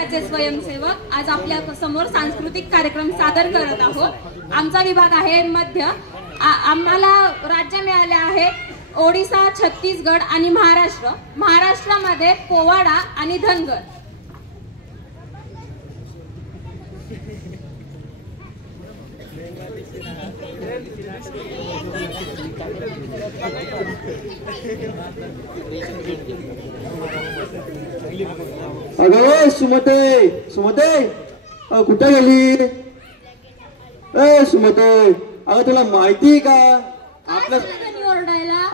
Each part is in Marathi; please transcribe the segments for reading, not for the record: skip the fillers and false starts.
गटाचे स्वयंसेवक आज आपल्या समोर सांस्कृतिक कार्यक्रम सादर करत आहोत। आमचा विभाग आहे मध्य। आम्हाला राज्य मिळाले आहे ओडिसा, छत्तीसगड आणि महाराष्ट्र। महाराष्ट्रामध्ये पोवाडा आणि धनगर। अगं सुमते, सुमते कुठे गेली? सुमते, अगं तुला माहिती का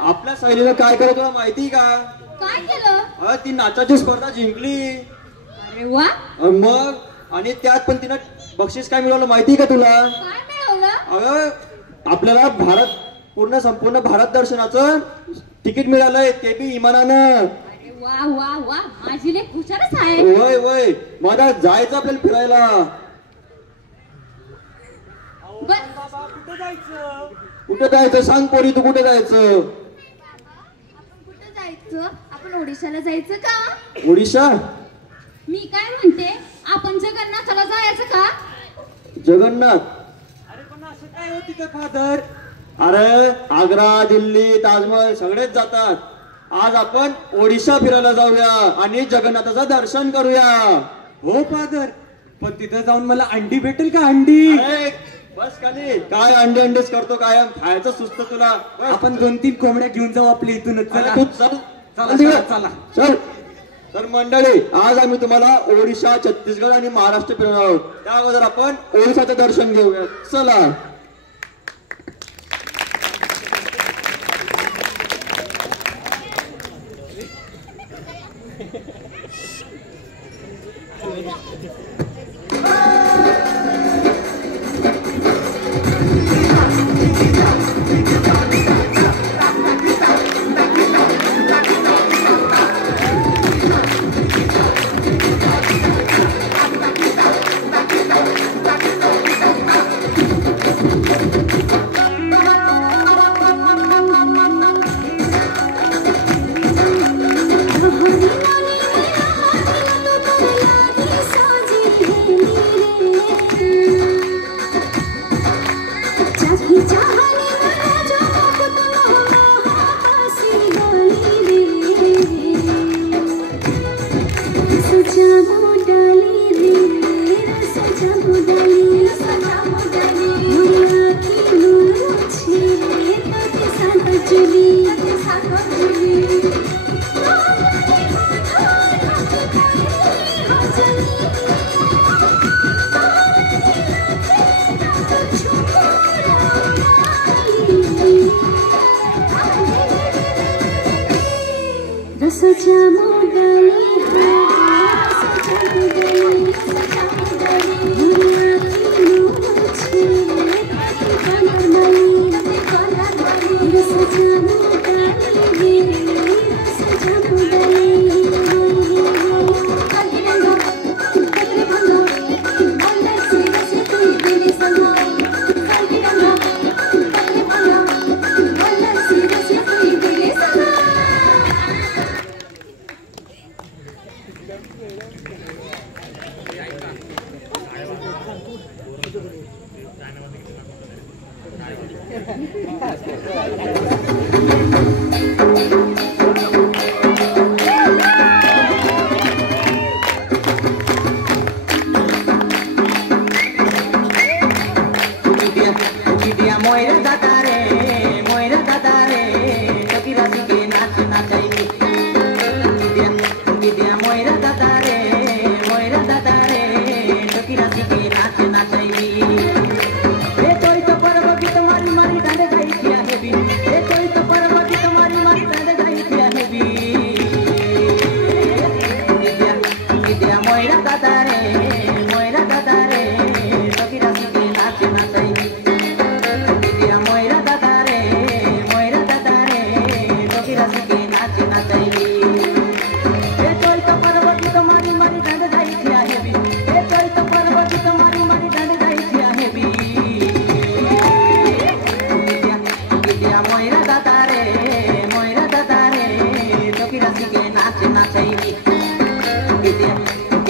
आपल्या सैलीला काय केलं तुला माहिती का? काय केलं? ती नाचाची स्पर्धा जिंकली। अरे वा। मग आणि त्यात पण तिनं बक्षीस काय मिळवलं माहिती का तुला? काय मिळवलं? अगं आपल्याला संपूर्ण भारत दर्शनाचं तिकीट मिळालंय, ते बी इमानानं। वा वा वा, माझी लेक हुशारच आहे। वय वय, मला जायचं आपल्याला फिरायला। कुठे जायचं सांग पोरी, तू कुठे जायचं? कुठे जायचं? आपण ओडिशाला जायचं का? ओडिशा? मी काय म्हणते, आपण जगन्नाथला जायचं का? जगन्नाथ? अरे पण असं काय होती का फादर? अरे आग्रा, दिल्ली, ताजमहल सगळेच जातात। आज आपण ओडिशा फिरायला जाऊया आणि जगन्नाथाचं दर्शन करूया। हो फादर, पण तिथं जाऊन मला अंडी भेटेल का? अंडी? बस खाली, काय अंडे अंडेच करतो कायम, खायचं सुस्त तुला। आपण 2-3 कोंबड्या घेऊन जाऊ आपल्या इथूनच। चला चल। तर मंडळी, आज आम्ही तुम्हाला ओडिशा, छत्तीसगड आणि महाराष्ट्र फिरणार आहोत। त्या अगोदर आपण ओडिशाचं दर्शन घेऊया, चला।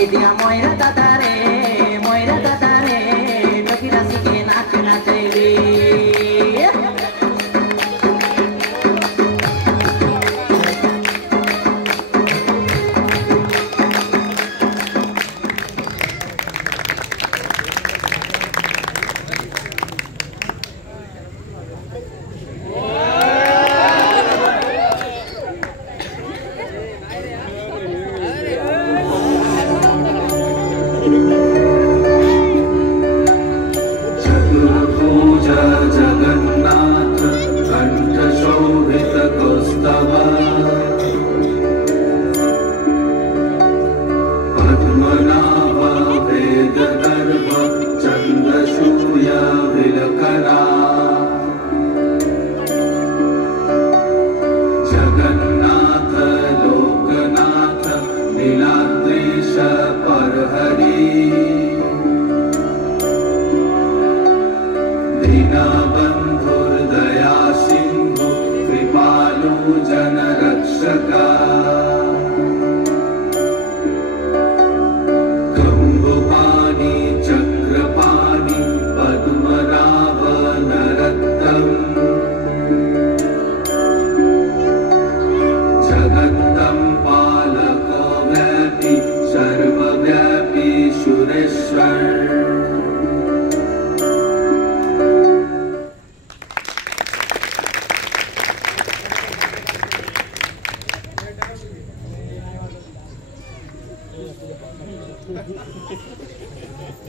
Idea मोयरा दादा रे नकी रासी के नाच नाचे रे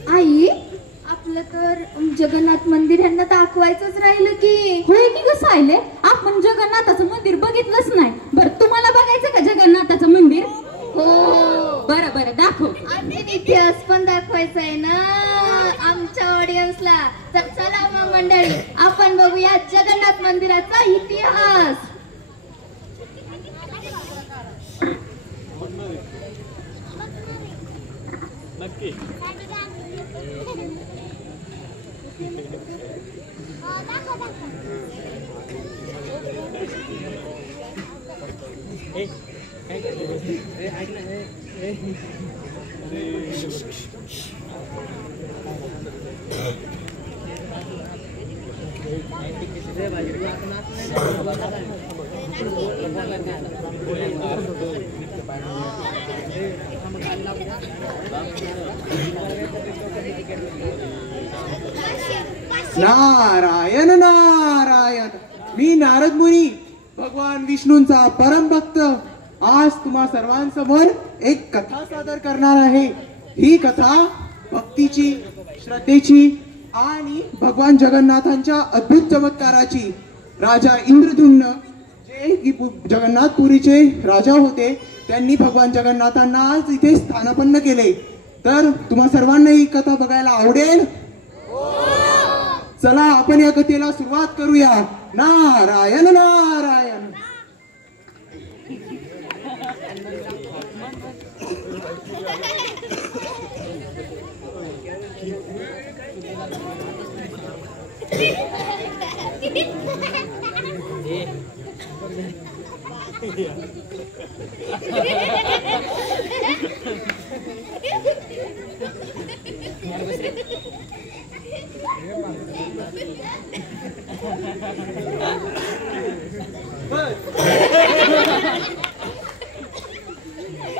आई आपलं तर जगन्नाथ मंदिर यांना दाखवायचंच राहिलं की. होय की कसं आले आपण जगन्नाथाचं मंदिर बघितलंच नाही. बरं तुम्हाला बघायचं का जगन्नाथाचं मंदिर? हो बरं बरं दाखव. आणि इतिहास पण दाखवायचा आहे ना आमच्या ऑडियन्सला. तर चला मग मंडळी आपण बघूया जगन्नाथ मंदिराचा इतिहास. नारायण नारायण. मी नारद मुनी भगवान विष्णूंचा परम भक्त आज तुम्हा सर्वांसमोर एक कथा सादर करणार आहे. ही कथा भक्तीची, श्रद्धेची आणि भगवान जगन्नाथांच्या अद्भुत चमत्काराची. राजा इंद्रद्युम्न जे की जगन्नाथपुरीचे राजा होते त्यांनी भगवान जगन्नाथांना आज इथे स्थानापन्न केले. तर तुम्हा सर्वांना ही कथा बघायला आवडेल? चला आपण या कथेला सुरुवात करूया. नारायण नारायण.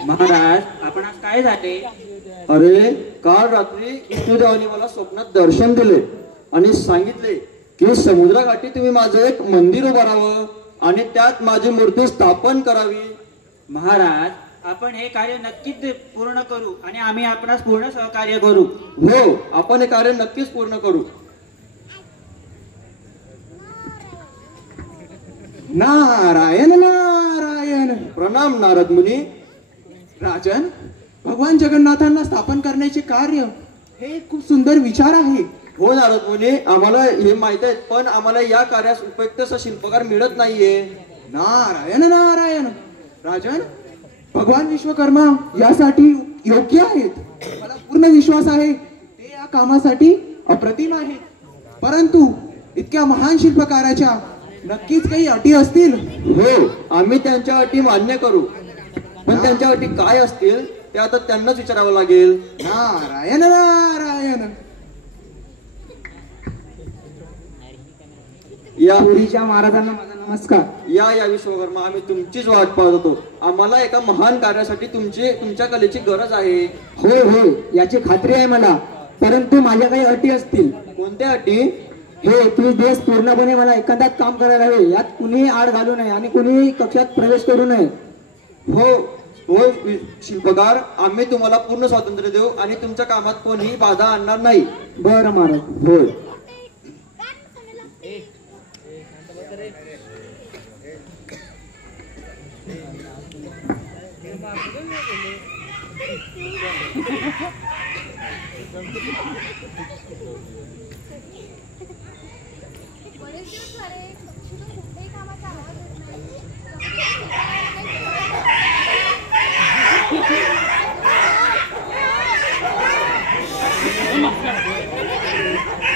महाराज आपण आज काय झाले? अरे काल रात्री विष्णुदेवाने मला स्वप्नात दर्शन दिले आणि सांगितले की समुद्राकाठी तुम्ही माझं एक मंदिर उभारावं आणि त्यात माझी मूर्ती स्थापन करावी. महाराज आपण हे कार्य नक्कीच पूर्ण करू आणि आम्ही आपणास पूर्ण सहकार्य करू. हो आपण हे कार्य नक्कीच पूर्ण करू. नारायण नारायण. प्रणाम नारद मुनी. राजन, भगवान जगन्नाथांना स्थापन करण्याचे कार्य हे खूप सुंदर विचार आहे. हो नारद मुनी, आम्हाला हे माहित आहे, पण आम्हाला या कार्यास उपयुक्त असा शिल्पकार मिळत नाहीये. नारायण नारायण. राजन, भगवान विश्वकर्मा यासाठी योग्य आहेत. मला पूर्ण विश्वास आहे ते या कामासाठी अप्रतिम आहेत. परंतु इतक्या महान शिल्पकाराच्या नक्कीच काही अटी असतील. हो आम्ही त्यांच्या अटी मान्य करू, पण त्यांच्या अटी काय असतील ते आता त्यांनाच विचारावं लागेल. नारायण नारायण. या पुरीच्या महाराजांना माझा नमस्कार. या विश्वकर्मा, आम्ही तुमचीच वाट पाहत होतो. आम्हाला एका महान कार्यासाठी तुमच्या कलेची गरज आहे. होय होय, याची खात्री आहे मला, परंतु माझ्या काही अटी असतील. कोणत्या अटी? हे 21 दिवस पूर्णपणे मला एकांतात काम करायला हवे. यात कुणीही आड घालू नये आणि कुणीही कक्षात प्रवेश करू नये. हो हो शिल्पकार, आम्ही तुम्हाला पूर्ण स्वातंत्र्य देऊ आणि तुमच्या कामात कोणीही बाधा आणणार नाही. बरं महाराज. होय.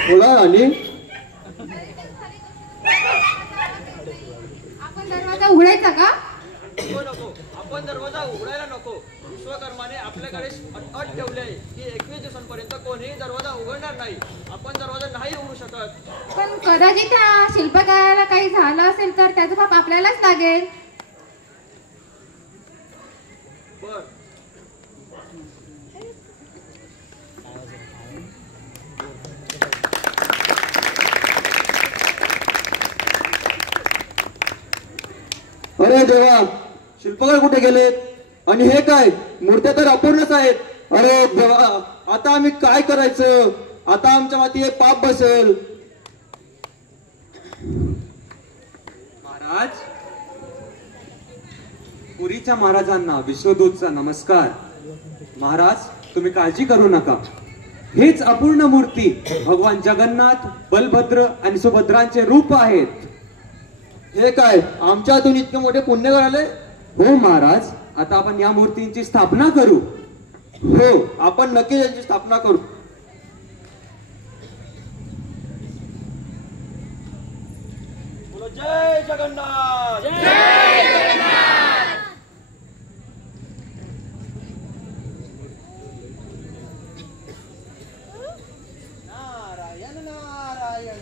बोला राणी. आपण दरवाजा उघडायचा का? नको, आपण दरवाजा उघडायला नको. विश्वकर्माने आपल्याकडे अट ठेवली आहे की 21 दिवसांपर्यंत कोणीही दरवाजा उघडणार नाही. आपण दरवाजा नाही उघडू शकत. पण कदाचित त्या शिल्पकाराला काही झालं असेल तर त्याचं पाप आपल्यालाच लागेल. बर. अरे देवा, शिल्पकार कुठे गेलेत? आणि हे काय, मूर्त्या तर अपूर्णच आहेत. अरे देवा, आता आम्ही काय करायचं? आता आमच्या माती हे पाप बसेल. महाराज, पुरीच्या महाराजांना विश्वदूतचा नमस्कार. महाराज, तुम्ही काळजी करू नका. हेच अपूर्ण मूर्ती भगवान जगन्नाथ, बलभद्र आणि सुभद्रांचे रूप आहेत. हे काय, आमच्या हातून इतके मोठे पुण्य कराले? हो महाराज, आता आपण या मूर्तींची स्थापना करू. हो, आपण नक्की यांची स्थापना करू. बोलो जय जगन्नाथ. जय जगन्नाथ. नारायण नारायण.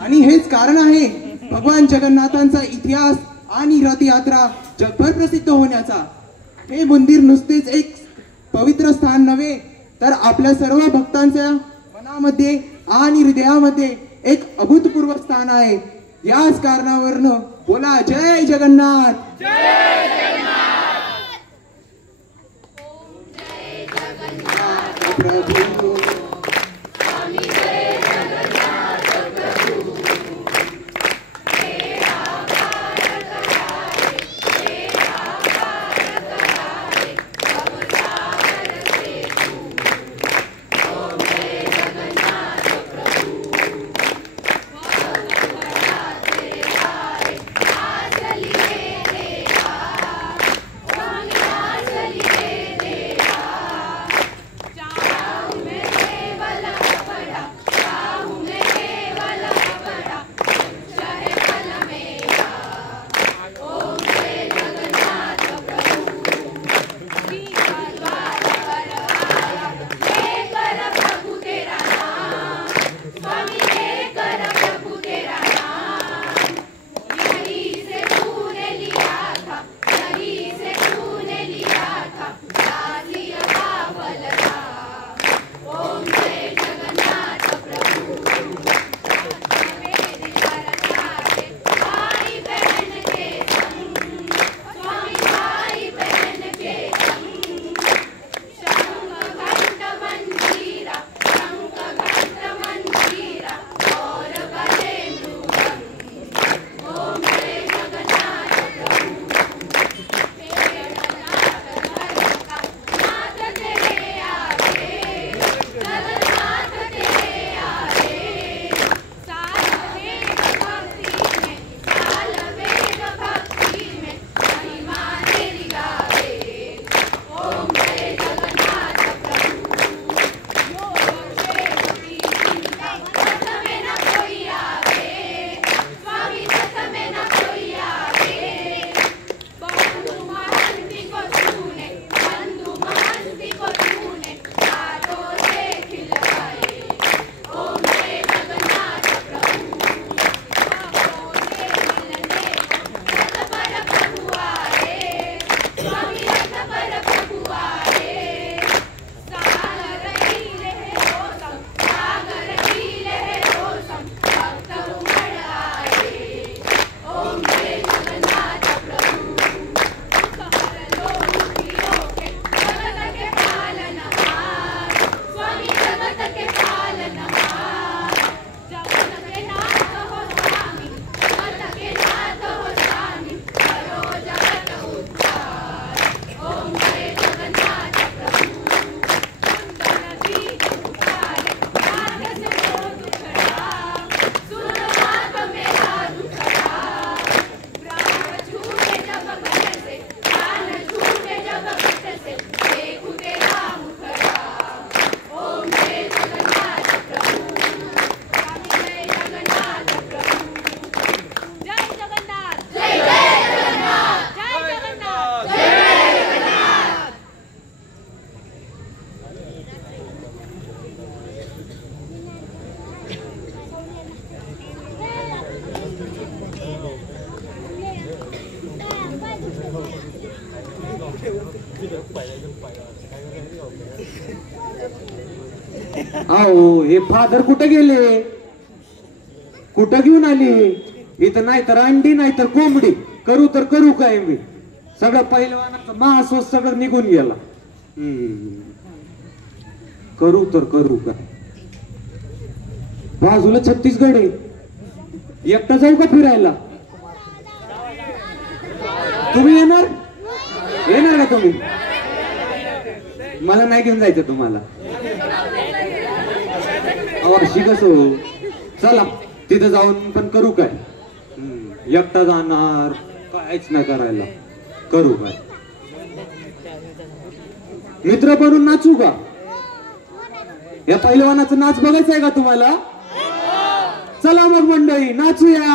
आणि हेच कारण आहे भगवान जगन्नाथांचा इतिहास आणि रथयात्रा जगभर प्रसिद्ध होण्याचा. हे मंदिर नुसतेच एक पवित्र स्थान नव्हे, तर आपल्या सर्व भक्तांच्या मनामध्ये आणि हृदयामध्ये एक अभूतपूर्व स्थान आहे. याच कारणावरनं बोला जय जगन्नाथ. जय जगन्नाथ. ओम जय जगन्नाथ प्रभू. स्वामी जय जगन्नाथ प्रभू. जाओ मेरे अहो हे फादर कुठे गेले? कुठं घेऊन आली? इथं नाही तर अंडी नाही तर कोंबडी. करू तर करू काय मी? सगळं पहिलवानाचं महासोस सगळं निघून गेला. करू तर करू काय? बाजूला छत्तीसगड आहे. एकटा जाऊ का फिरायला? तुम्ही येणार? येणार का तुम्ही? मला नाही घेऊन जायचं तुम्हाला. अशी कसं? चला तिथं जाऊन पण करू काय? एकटा जाणार कायच नाही करायला. करू काय? मित्र बनून नाचू का? या पहिलवानाचा नाच बघायचा आहे का तुम्हाला? चला मग मंडळी नाचूया.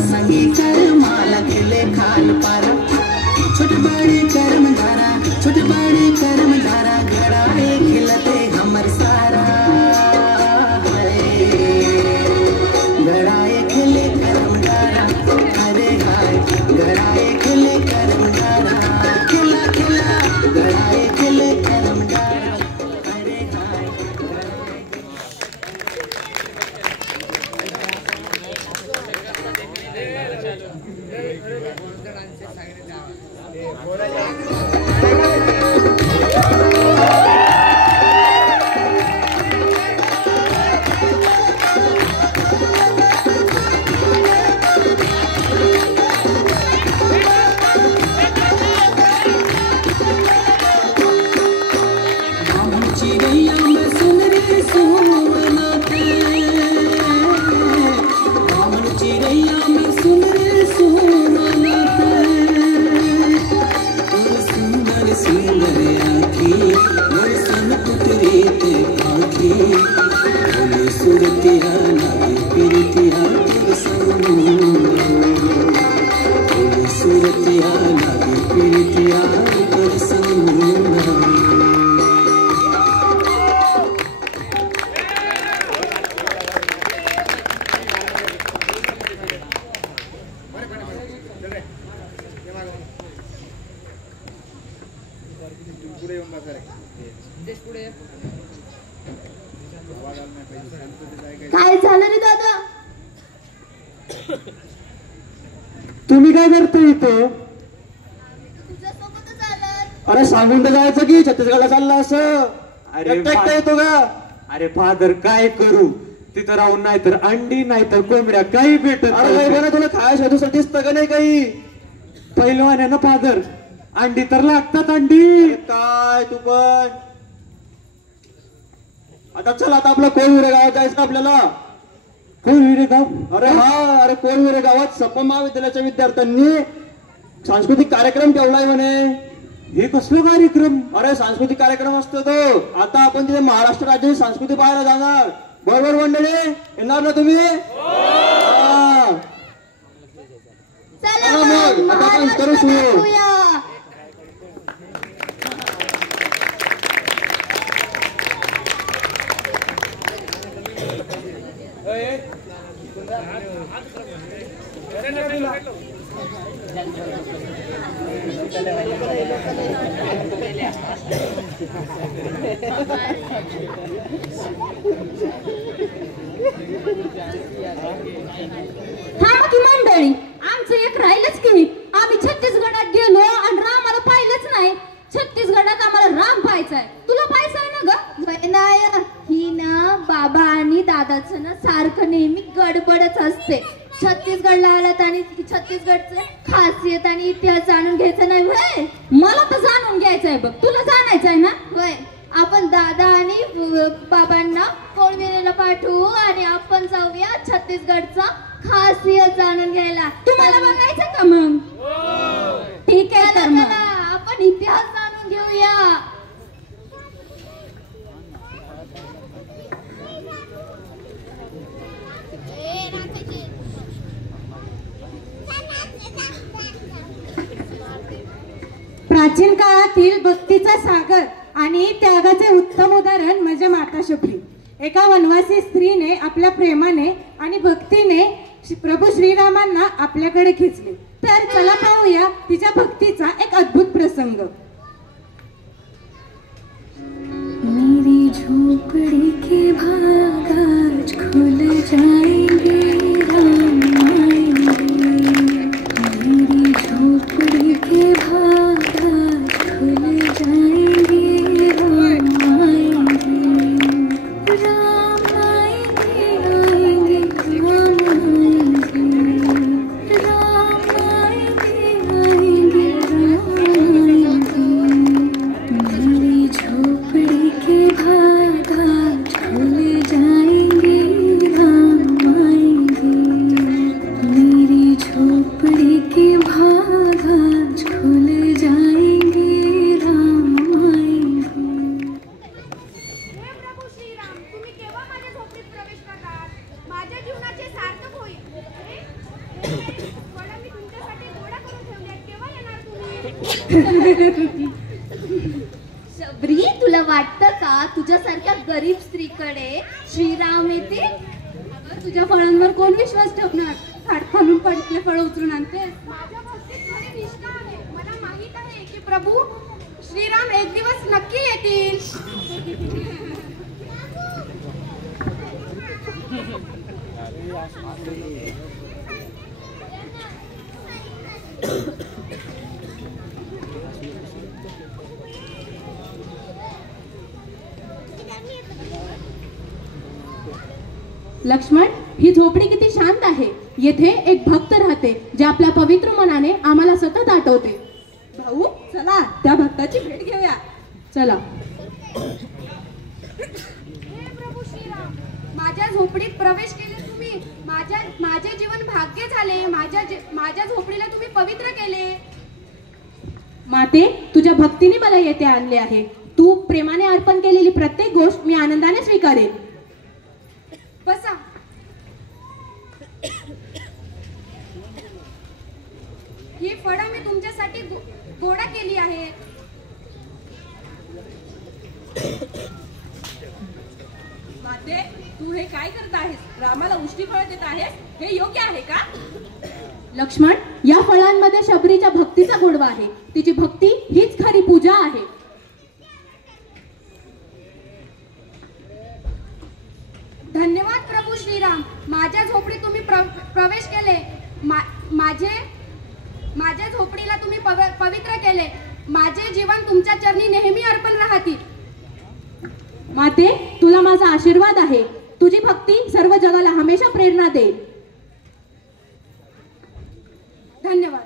संगी कर माला खेले खाल पारा काय झालं रे दादा? तुम्ही काय करतो इथं? तुझ्या सोबतच आलात. अरे सांगून तर जायचं की छत्तीसगडला चालला असं. अरे एकटा येतो का? अरे फादर काय करू, तिथं राहून नाही तर अंडी नाही तर कोंबड्या काही भेटत अरे नाही. बरं तुला खाय शोधूसाठी दिसतं का नाही काही? पहिलवान आहे ना फादर, अंडी तर लागतात अंडी. अरे काय तू पण आता चल, आता आपलं कोळविरे गावात जायचं आपल्याला. कोण रे गाव? अरे हा, अरे कोळविरे गावात सप्पा महाविद्यालयाच्या विद्यार्थ्यांनी सांस्कृतिक कार्यक्रम ठेवलाय म्हणे. हे कसलो कार्यक्रम? अरे सांस्कृतिक कार्यक्रम असतो तो. आता आपण तिथे महाराष्ट्र राज्याची संस्कृती पाहायला जाणार. बरोबर मंडळी, येणार ना तुम्ही? हा. चला चला मग, मग आता आपण महाराष्ट्र करू सुरू. दाखवूया. थांबा की मंडळी, आमचं एक राहिलंच की. आम्ही छत्तीसगडात गेलो आणि रामाला पाहिलंच नाही. छत्तीसगडात आम्हाला राम पाहायचाय. तुला पाहायचंय ना ग? नाही, ही ना बाबा आणि दादाचं ना सारखं नेहमी गडबडच असते. छत्तीसगडला आलात आणि छत्तीसगडचे खासियत आणि इतिहास जाणून घ्यायचा नाही होय? मला तर जाणून घ्यायचंय बघ. तुला जाणायचंय ना? होय, आपण दादा आणि बाबांना कोळवेला पाठवू आणि आपण जाऊया छत्तीसगडचा खासियत जाणून घ्यायला. तुम्हाला बघायचं का मग? ठीक आहे चला, तर मग. चला, आपण इतिहास जाणून घेऊया. प्राचीन काळातील भक्तीचा सागर आणि त्यागाचे उत्तम उदाहरण म्हणजे माता शबरी. एका वनवासी स्त्रीने आपल्या प्रेमाने आणि भक्तीने प्रभू श्रीरामांना आपल्याकडे खेचले. तर चला पाहूया तिच्या भक्तीचा एक अद्भुत प्रसंग. मेरी झोपड़ी के भाग आज खुल जाएंगे, राम आएंगे. मेरी झोपड़ी के भाग आज खुल जाएंगे, राम आएंगे. राम आएंगे, आएंगे, राम आएंगे. राम आएंगे, आएंगे, राम आएंगे. मेरी झोपड़ी के भाग आज खुल जाएंगे, राम आएंगे. मेरी झोपड़ी के भाग आज खुल जाएंगे, राम आएंगे. हे प्रभू श्रीराम, तुम्ही केव्हा माझ्या झोपडीत प्रवेश करणार? माझ्या जीवनाचे सार्थक होईल. फळं मी तुमच्यासाठी गोळा करून ठेवल्यात. केव्हा येणार तुम्ही? शबरी, तुला वाटतं का तुझ्यासारख्या गरीब स्त्रीकडे श्रीराम येतील? अगं, तुझ्या फळांवर कोण विश्वास ठेवणार? झाड खालून पडले फळ उचलून आणते. माझ्या भक्तीत खरी निष्ठा आहे. मला माहित आहे की प्रभू श्रीराम एक दिवस नक्की येतील. लक्ष्मण, ही झोपडी किती शांत आहे. येथे एक भक्त राहते जे आपल्या पवित्र मनाने आम्हाला सतत आठवते. भाऊ चला त्या भक्ताची भेट घेऊया. चला. हे प्रभू श्रीराम, माझ्या झोपडीत प्रवेश केले तुम्ही. माझे जीवन भाग्य झाले. माझ्या झोपडीला तुम्ही पवित्र केले. माते, तुझ्या भक्तीने मला येथे आणले आहे. तू प्रेमाने अर्पण केलेली प्रत्येक गोष्ट मी आनंदाने स्वीकारेन. बसा. ही फळं मी तुमच्यासाठी गोळा केली आहेत. माते, तू हे काय करत आहेस? रामाला उष्टी फळं देत आहेस, हे योग्य आहे का? लक्ष्मण, या फळांमध्ये शबरीच्या भक्तीचा गोडवा आहे. तिची भक्ती हीच खरी पूजा आहे. धन्यवाद प्रभू श्रीराम. माझ्या झोपडीत तुम्ही प्रवेश केले. माझ्या झोपडीला तुम्ही पवित्र केले. माझे जीवन तुमच्या चरणी नेहमी अर्पण राहतील. माते, तुला माझा आशीर्वाद आहे. तुझी भक्ती सर्व जगाला हमेशा प्रेरणा देईल. धन्यवाद.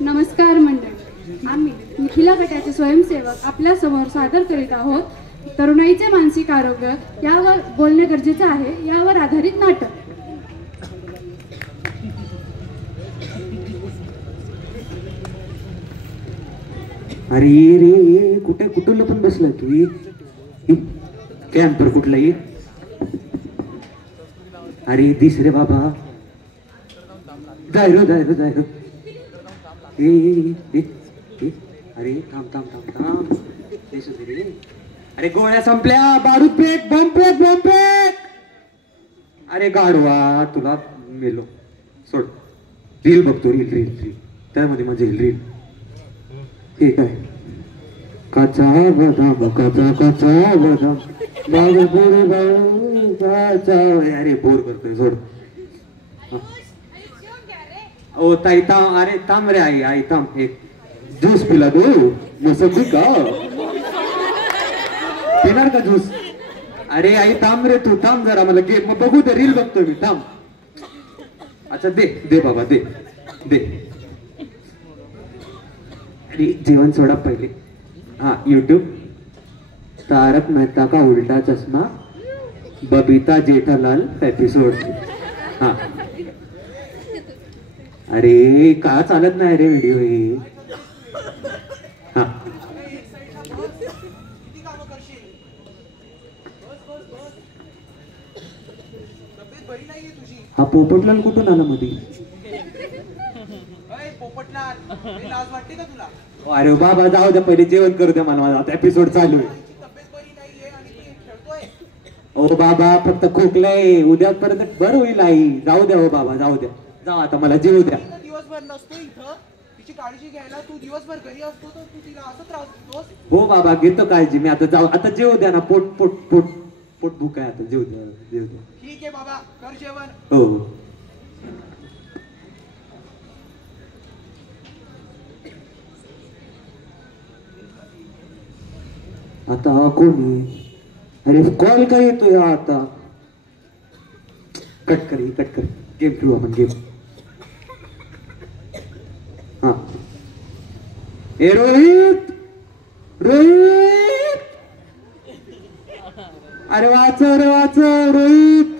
नमस्कार मंडळी, आम्ही मिथिला गटाचे स्वयंसेवक आपल्या समोर सादर करीत आहोत तरुणाईचे मानसिक आरोग्य यावर बोलणे गरजेचे आहे यावर आधारित नाटक. अरे रे, कुठं पण बसला तू. कॅम्पर कुठला ये. अरे दिस रे बाबा. जाय रो. अरे थांब. रे. अरे गोळ्या संपल्या. बारूद पेट, बॉम्ब पेट. अरे गाडवा, तुला मेलो. सोड. रील बघतो. रील त्यामध्ये मजा येईल. रील हे काय. कचा बदाम अरे बोर करतोय. सोड. ओ ताई थांब. अरे थांब रे आई थांब. एक ज्यूस पिला तू. मोसंबी का पिणार का ज्यूस? अरे आई थांब रे, तू थांब जरा. मला गेम बघू दे. रील बघतोय मी. थांब. अच्छा दे बाबा दे. अरे जेवण सोडा पहिले. हाँ यूट्यूब तारक मेहता का उल्टा चश्मा बबीता जेठालाल एपिसोड. हाँ अरे का चालत नाही रे व्हिडिओ हे. हाँ हा पोपटलाल कुठून आला मध्ये? लाज वाटते का तुला? अरे बाबा जाऊ द्या, पहिले जेवण करू द्या मला. माझा एपिसोड चालू आहे. ओ बाबा फक्त खोकलंय. उद्यापर्यंत बरं होईल आई. जाऊ द्या हो बाबा, जाऊ द्या. जाऊ आता, मला जेवू द्या. दिवसभर नसतो इथं. तिची काळजी घ्यायला तू दिवसभर घरी असतो तर तू तिला असं त्रास देतोस. हो बाबा घेतो काळजी मी. आता जाऊ. आता जेवू द्या ना. पोट भूक आहे. आता जेवू द्या. ठीक आहे बाबा, कर जेवण. हो आता कोणी. अरे कॉल काय येतोय आता. कट कर गेम खेळू आपण. गेम. हा ए रोहित. अरे वाच रोहित.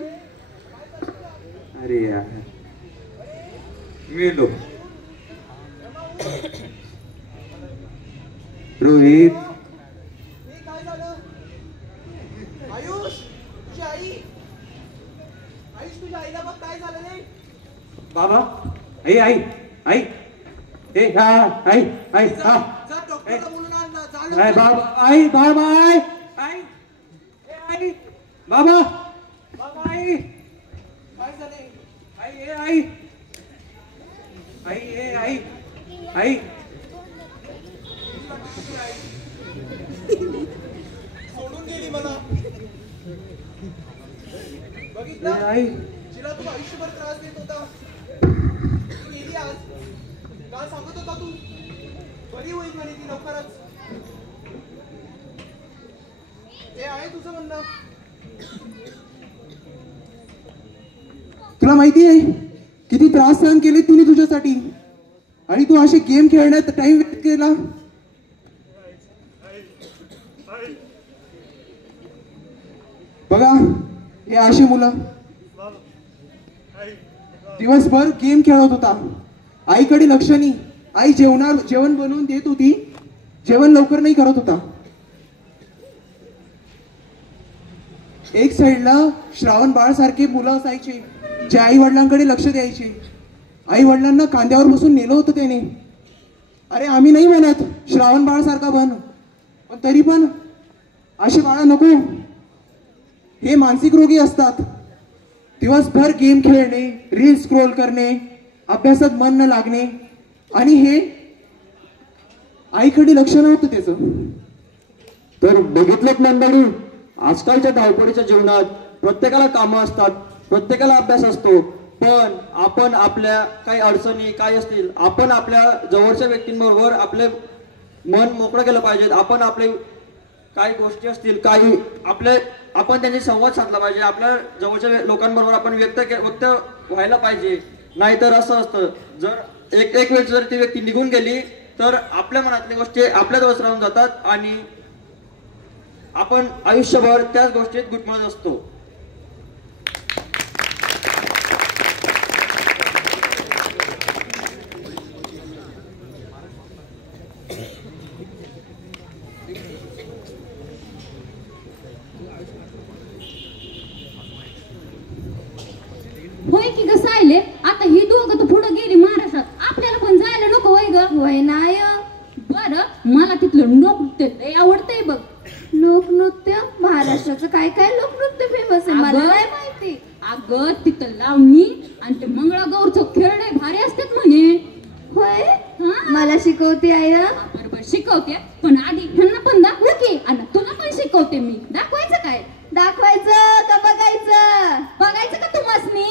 अरे यार मेलो. रोहित काय झालं? आयुष तुझी आई. आयुष तुझ्या आईला बघ काय झालं रे. बाबा. आई ए हा आई हा. जा डॉक्टरला बोलून आण ना. बाबा आई बाबा आई बाबा बाबा आई काय झाले? आई ए आई आई ए आई आई सोडून गेली मला. बघितलं? ए आई जिला तू आयुष्यभर त्रास देत होता ती गेली आज. काल सांगत होता तू बरी होईल म्हणे ती लवकरच. हे आहे तुझं म्हणणं. तुला माहिती आहे किती त्रास सहन केले तिने तुझ्यासाठी आणि तू असे गेम खेळण्यात टाइम वेस्ट केला. बघा हे अशी मुलं दिवसभर गेम खेळत होता. आईकडे लक्ष नाही. आई जेवण बनवून देत होती, जेवण लवकर नाही करत होता. एक साइडला श्रावण बाळ सारखे मुलं असायचे जे आई वडिलांकडे लक्ष द्यायचे. आई वडिलांना खांद्यावर बसून नेलं होतं त्याने. अरे आम्ही नाही म्हणत श्रावण बाळ सारखा बन, पण तरी पण असे बाळा नको. हे मानसिक रोगी असतात. दिवसभर गेम खेळणे, रील स्क्रोल करणे, अभ्यासात मन न लागणे आणि हे आईकडे लक्ष नव्हतं त्याचं. तर बघितलं मंडळी, आजकालच्या धावपळीच्या जीवनात प्रत्येकाला कामं असतात, प्रत्येकाला अभ्यास असतो, पण आपण आपल्या काही अडचणी काय असतील आपण आपल्या जवळच्या व्यक्तींबरोबर आपले मन मोकळं केलं पाहिजे. आपण आपले काही गोष्टी असतील काही आपण त्यांची संवाद साधला पाहिजे. आपल्या जवळच्या लोकांबरोबर आपण व्यक्त व्हायला पाहिजे. नाहीतर असं असतं जर एक वेळ जर ती व्यक्ती निघून गेली तर आपल्या मनातल्या गोष्टी आपल्याजवळच राहून जातात आणि आपण आयुष्यभर त्याच गोष्टीत गुटमळत असतो. होय की ग सायले, आता ही दोघं तर पुढे गेली महाराष्ट्रात, आपल्याला पण जायला नको होय ग? होय नाय. बरं, मला तिथलं लोकनृत्य लय आवडतंय बघ. लोकनृत्य? महाराष्ट्राचं काय काय लोकनृत्य फेमस आहे मला अगं, नाही माहिती. अगं तिथं लावणी आणि ते मंगळागौरचं खेळ भारी असतात म्हणे. होय हा. मला शिकवते आई. बरोबर शिकवते, पण आधी ह्यांना पण दाखवू की, आणि तुला पण शिकवते मी. दाखवायचं काय? दाखवायचं का बघायचं? बघायचं का तुम्हासनी?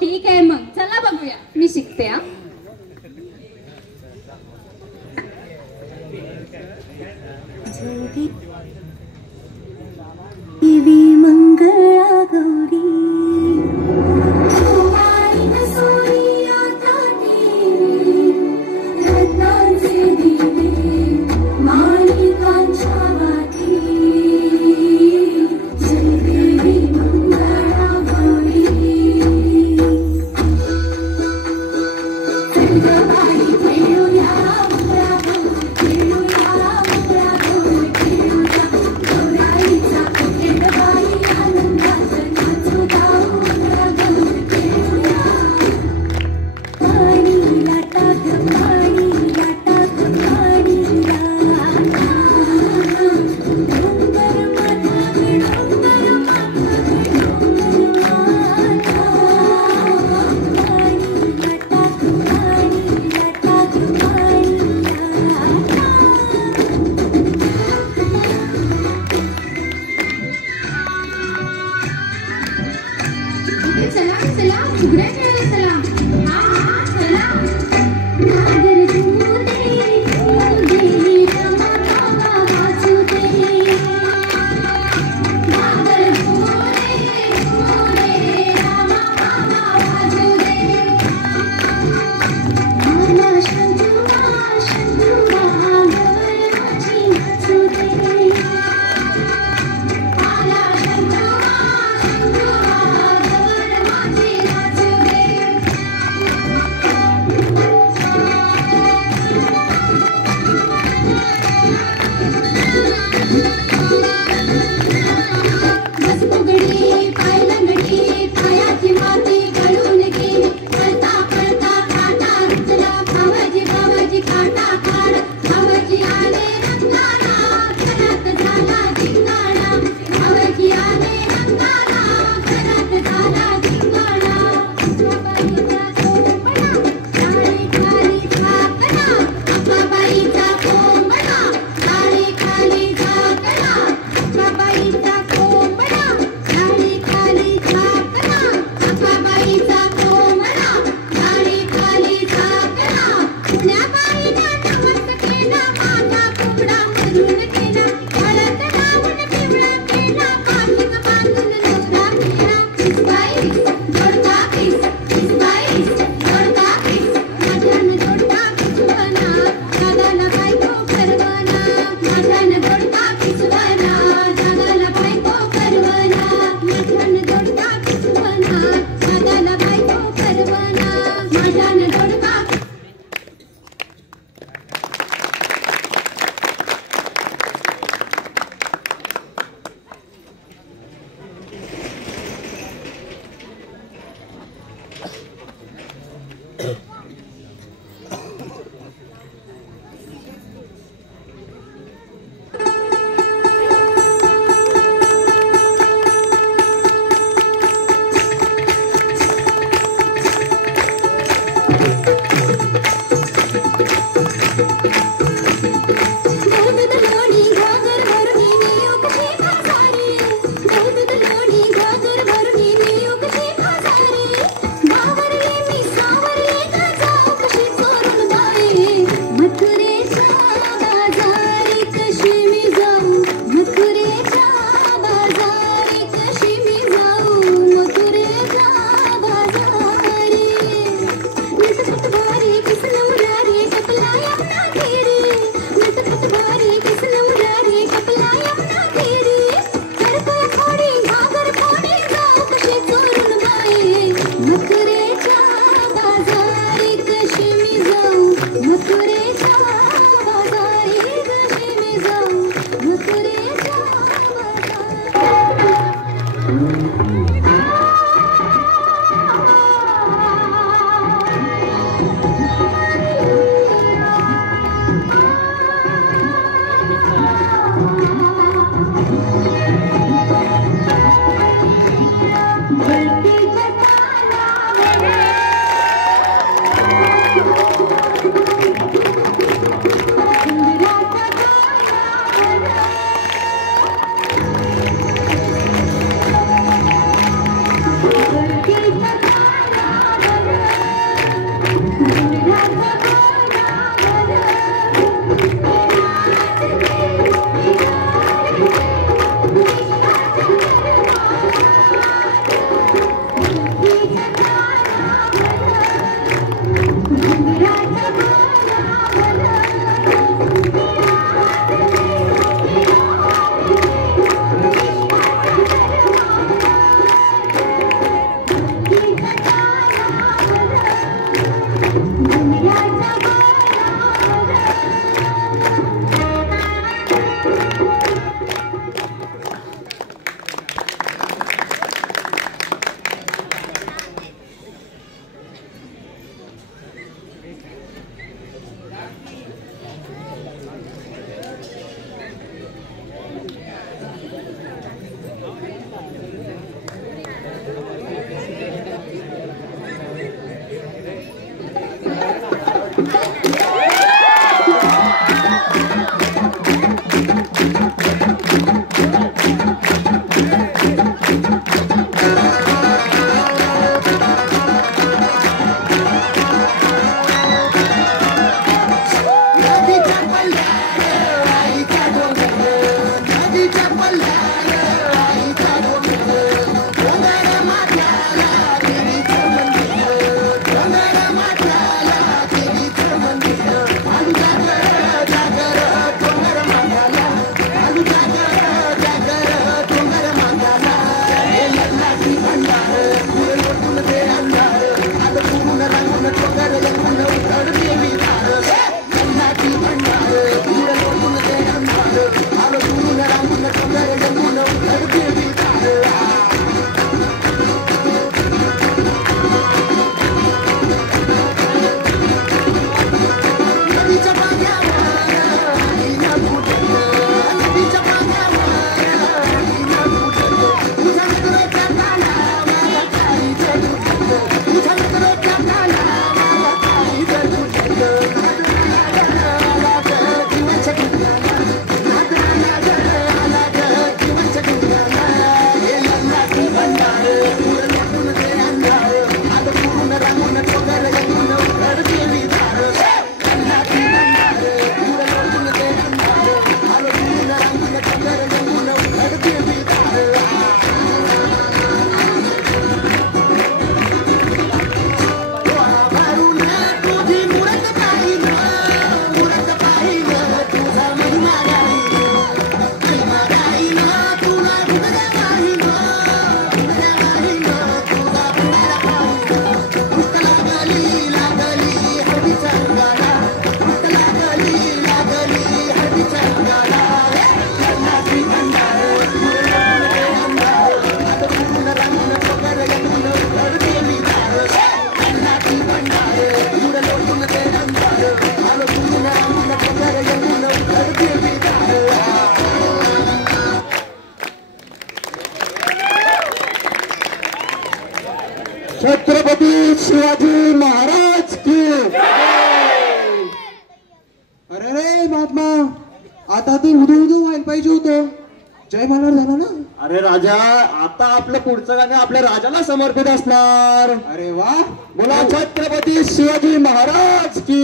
ठीक आहे मग चला बघूया. मी शिकते. देवी मंगळा गौरी सावरले मी सावरले छत्रपती शिवाजी महाराज की. अरे रे महात्मा, आता तू उदू उदू व्हायला पाहिजे होतं. जय मल्हार झाला ना. अरे राजा, आता आपलं पुढचं गाणं आपल्या राजाला समर्पित असणार. अरे वा, बोला छत्रपती शिवाजी महाराज की.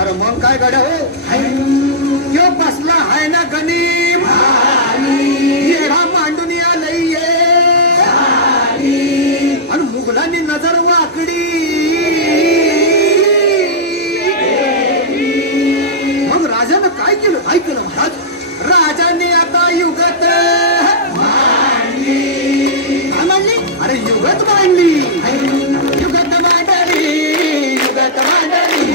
अरे मग काय गड्या हो, यो बसला आहे ना गणिम येडा मांडून आलंय आणि मुघलांनी नजर वाकडी. मग राजानं काय केलं? काय केलं महाराज? राजाने आता युगत मांडली. अरे युगत मांडली, युगत मांडली, युगत मांडली.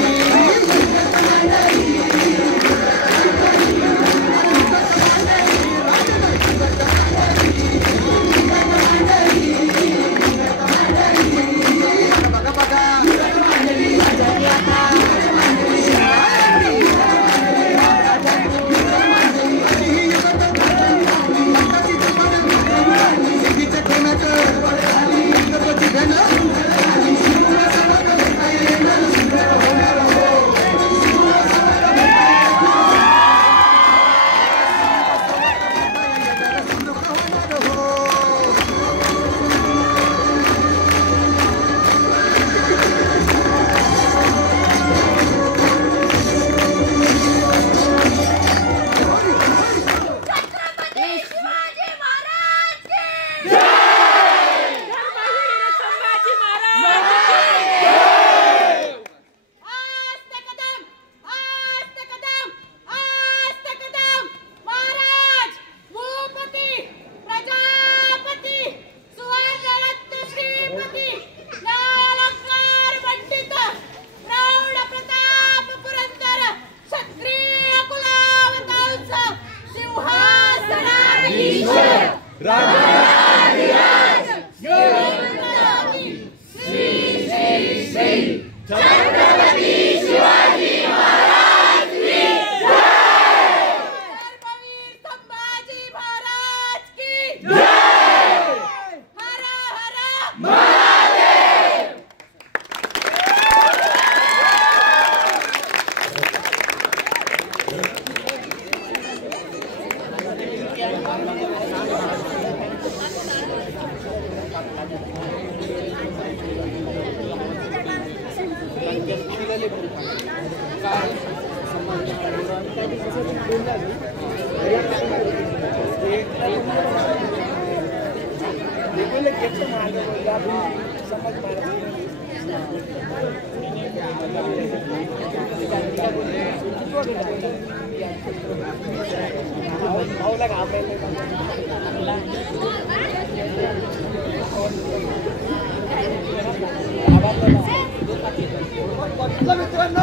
मित्रांनो,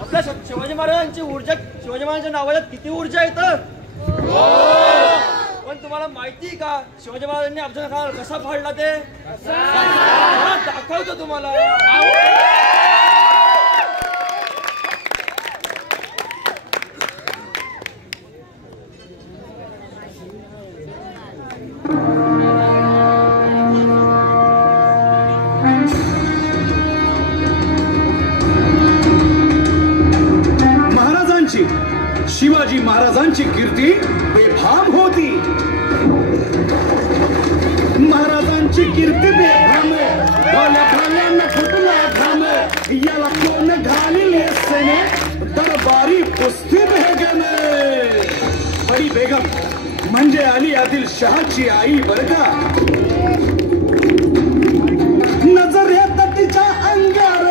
आपल्या शिवाजी महाराजांची ऊर्जा, शिवाजी महाराजांच्या नावाला किती ऊर्जा येतं. पण तुम्हाला माहिती का शिवाजी महाराजांनी अफजल खान कसा फाडला ते? दाखवतो तुम्हाला. शिवाजी महाराजांची कीर्ती बेफाम होती. महाराजांची कीर्ती बेफाम, भाल्यांना फुटला घाम, याला कोण घालील सेने, दरबारी कुस्ती बेगमे. बडी बेगम म्हणजे अली आदिल शहाची आई बर का. नजरेत तिच्या अंगार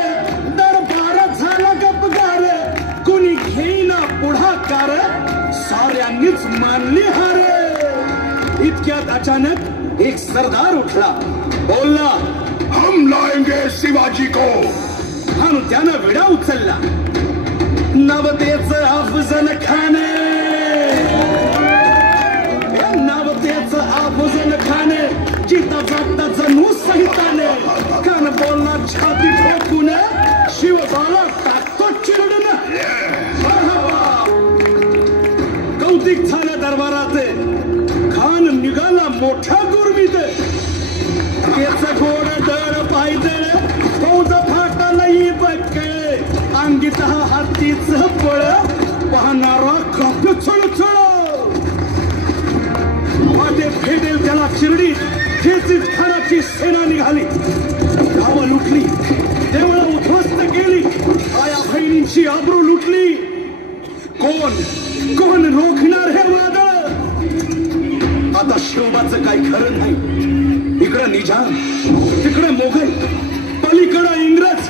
दरबार झाला गपगार, कुणी घेईना पुढाकार, साऱ्यांनीच मानली हार. इतक्यात अचानक एक सरदार उठला, बोलला, हम लाएंगे शिवाजी को. आणि त्यानं विडा उचलला. नवतेचं अफजल खान, नवतेचं अफजल खान, जिता जागता जणू सहिताने, कान बोलला छाती ठोकून, शिवबाला टाकतो चिरडून. कौतिक झालं दरबारात, खान निघाला मोठा गुरमीत. त्याचं गोड दर पायदळ, फौज फाटाला बक्कळ, अंगीत हातीच पळ, पाहणारा काप छळछळ. वाटे फेडेल त्याला चिरडी, ठेचीत खानाची सेना निघाली. गावं लुटली, देवळं उद्ध्वस्त केली, आया बहिणींची आबरू लुटली. कोण रोखणार हे वादळ. आता शिवबाचं काही खरं नाही. इकडं निजाम, तिकडं मोगल, पलीकडं इंग्रज.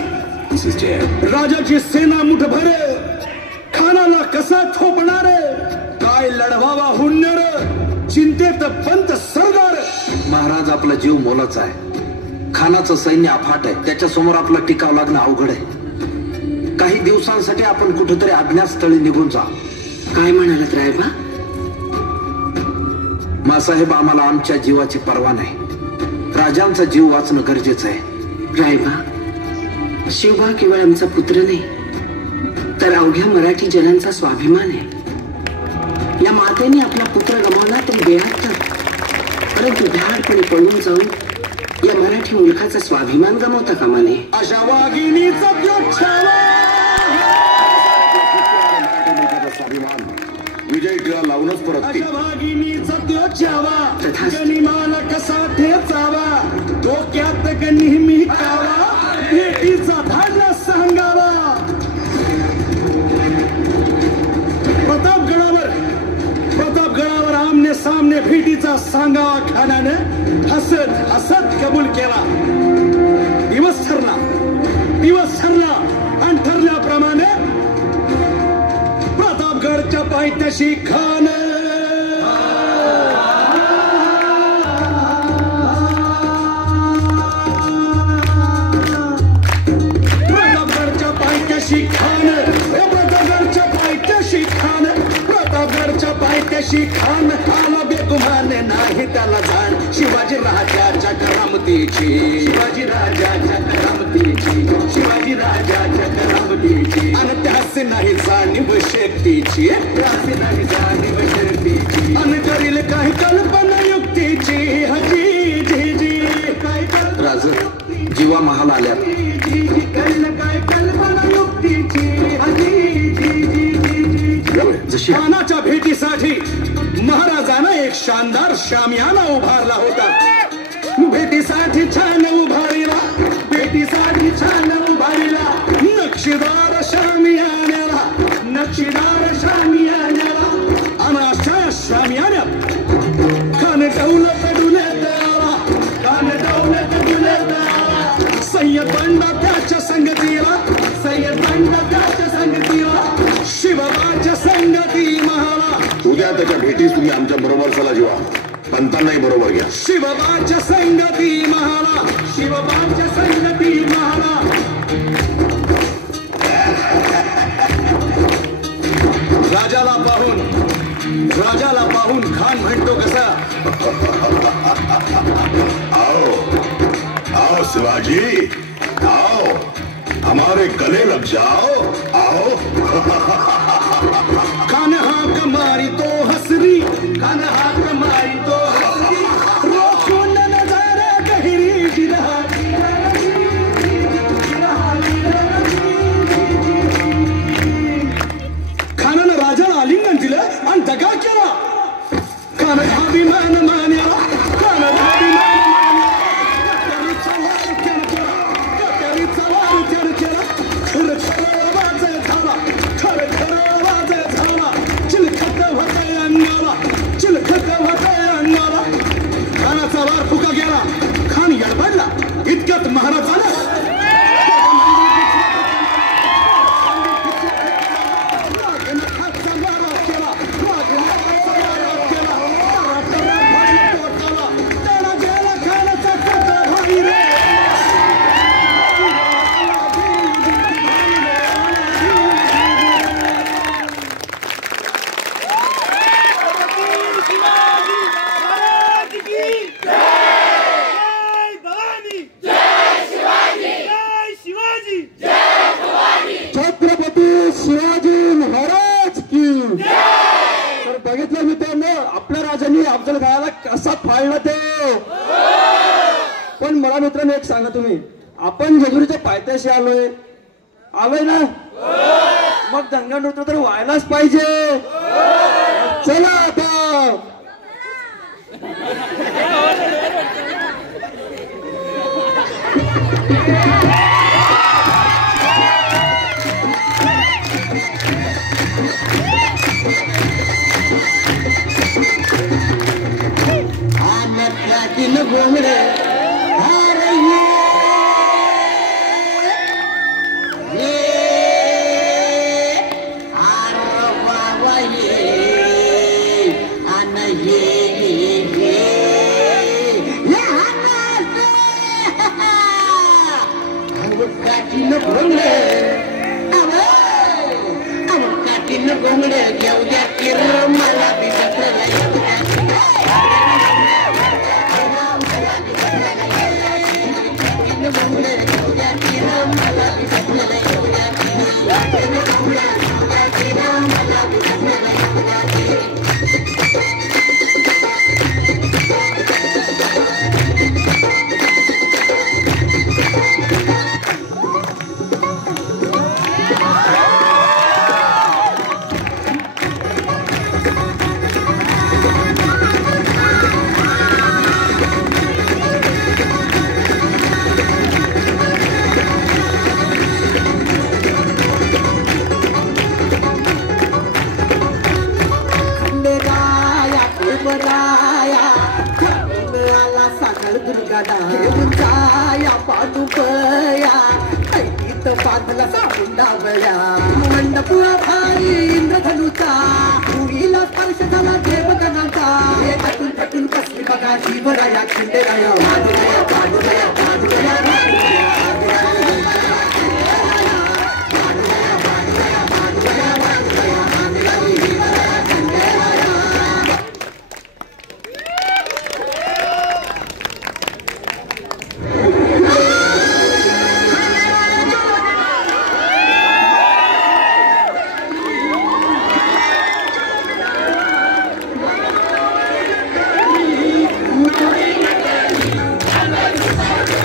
राजाची सेना मुठभर, खानाला कसा थोपणार, काय लढवावा हुंडर, चिंतेत पंत सरदार. महाराज आपला जीव मोलाचा आहे, खानाचं सैन्य अफाट आहे, त्याच्यासमोर आपला टिकाव लागणं अवघड आहे. काही दिवसांसाठी आपण कुठेतरी अज्ञातस्थळी निघून जा. काय म्हणालात रायबा? मासाहेब, आम्हाला आमच्या जीवाची पर्वा नाही, राजांचा जीव वाचणं गरजेचं आहे. रायबा, शिवबा केवळ आमचा पुत्र नाही, तर अवघ्या मराठी जनांचा स्वाभिमान आहे. या मातेने आपला पुत्र गमावला तरी बेळात, परंतु भ्याडपणे पळून जाऊन या मराठी मुलखाचा स्वाभिमान गमावता कामा नये. अशा वाघिणीचा स्वाभिमान विजय टिळा लावूनच परत. अशा वाघिणीचा त्यो चावा, गनिमाला कसा ठेचावा, डोक्यात नेहमी कावा, भेटीचा धाडला सांगावा. प्रतापगडावर आमने सामने भेटीचा सांगावा खानानं हसत हसत कबूल केला. दिवस ठरला आणि ठरल्याप्रमाणे प्रतापगडच्या पायथ्याशी खान. प्रतापगडच्या पायथ्याशी खान, प्रतापगडच्या पायथ्याशी खान, प्रतापगडच्या पायथ्याशी खान. आला बेगुमाने नाही त्याला जाण, शिवाजी राजाच्या करामतीची, शिवाजी राजाच्या करामतीची, शिवाजी राजाच्या करामतीची. आणि त्याचे नाही जाणीव शक्तीची, त्याचे नाही जाणीव शक्तीची. आणि करील काही कल्पना युक्तीची. हजी जी जी काय राज, जीवा महाल आल्या, करील काय कल्पना युक्तीची. हजी जी जी जी. खानाच्या भेटीसाठी महाराजानं एक शानदार शामियाना उभारला होता. भेटीसाठी छान उभारीला, भेटीसाठी छान उभारीला, नक्षीदार शामियान्याला, नक्षीदार शामियान्याला. आणि अशा शामियान्यात खान दौलत डुलेदारा, खान दौलत डुलेदारा. सय्यद बंड त्याच्या संगतीला, सय्यद बंड त्याच्या संगतीला, शिवबाच्या संगती महाला. उद्या त्याच्या भेटीस तुम्ही आमच्या बरोबर चला जीवा, पंतांनाही बरोबर घ्या. शिवबाच्या संगती महाला, शिवबाच्या संगती महाला. राजाला पाहून खान म्हणतो कसा, आओ शिवाजी, आओ हमारे गले लग जाओ, आओ. खान हाक मारी तो हसरी, खान हाक मारी तो हसरी, अभिमान मान्याला खानाचा वार फुका गेला, खान यडबडला. इतक्यात महाराज झाला. छत्रपती शिवाजी महाराज की. तर बघितलं मित्रांनो, आपल्या राजांनी अफजल खानाला कसा फाळला ते. पण मला मित्रांनो एक सांगा, तुम्ही आपण जेजुरीच्या पायथ्याशी आलोय ना, मग दंगा नृत्य तर व्हायलाच पाहिजे. चला आता घोंगडे घोंगडे घेऊ द्या किर मला पातला साबून डावळ्या मंडपुआ भाई इंद्रधनुचा पुरीला स्पर्श झाला देवगणाचा. अटून पटून कसली बघा जीवराया खिंडेराया वाजराया वाजराया वाजराया Thank you.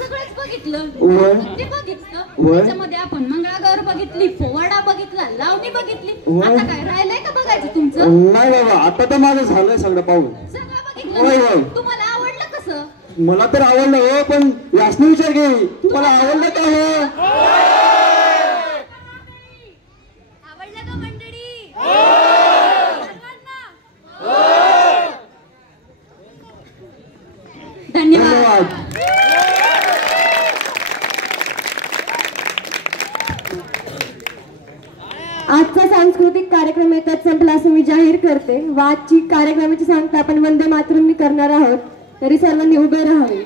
सगळंच बघितलं वय. ते बघितलं वय. त्याच्यामध्ये आपण मंगळागौर बघितली, पोवाडा बघितला, लावणी बघितली. वय. आता काय राहिलंय का बघायचं तुमचं? नाही बाबा, आता तर माझं झालंय सगळं पाहून. बघितलं वय, ना? वय. तुम्हाला आवडलं कसं? मला तर आवडलं हो, पण यासने विचार घे, तुम्हाला आवडलं का हो? आवडलं का मंडळी? धन्यवाद. आजचा सांस्कृतिक कार्यक्रम येतात संपला असं मी जाहीर करते व आजची कार्यक्रमाची सांगता आपण वंदे मातरम करणार आहोत, तरी सर्वांनी उभे राहावे.